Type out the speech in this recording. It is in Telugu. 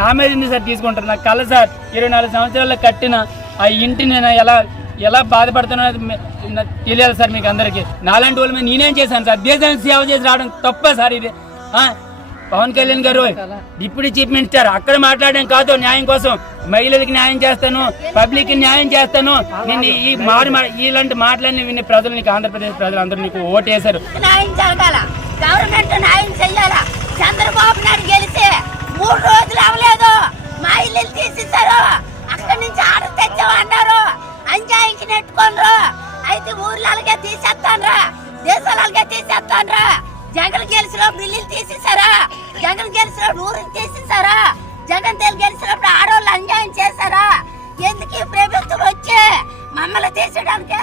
నా మీద ఉంది సార్ తీసుకుంటారు. నాకు కల సార్ 24 సంవత్సరాల్లో కట్టిన ఆ ఇంటిని నేను ఎలా బాధపడుతున్నా తెలియాలి సార్ మీకు అందరికీ. నాలాంటి వాళ్ళ మీద నేనేం చేశాను సార్? దేశానికి సేవ చేసి రావడం తప్ప సార్ ఇది. పవన్ కళ్యాణ్ గారు డిప్యూటీ చీఫ్ మినిస్టర్ అక్కడ మాట్లాడడం కాదు, న్యాయం కోసం మహిళలకి న్యాయం చేస్తాను, పబ్లిక్ కి న్యాయం చేస్తాను. నేను ఈ ఇలాంటి మాటలన్నీ విని ప్రజలు నీకు ఆంధ్రప్రదేశ్ ప్రజలు అందరూ నీకు ఓటేశారు. న్యాయం జరగాల, గవర్నమెంట్ న్యాయం చెయ్యాలా. చంద్రబాబు నాయుడు గెలిచి 3 రోజులు అవ్వలేదు, మా ఇల్లు తీసేశారు. అక్కడి నుంచి ఆర్డర్ తెచ్చామన్నారు, అంజాయికి నెట్టుకోనరు. అయితే ఊర్లు అలాగే తీసేస్తానరా, దేశాలు అలాగే తీసేస్తానరా. జగన్ గెలిచినప్పుడు ఇల్లు తీసేశారా, జగన్ గెలిచినప్పుడు ఊరిని తీసేశారా, జగన్ గెలిచినప్పుడు ఆడవాళ్ళు అన్యాయం చేశారా. ఎందుకు ఈ ప్రభుత్వం వచ్చి మమ్మల్ని తీసేయడానికి?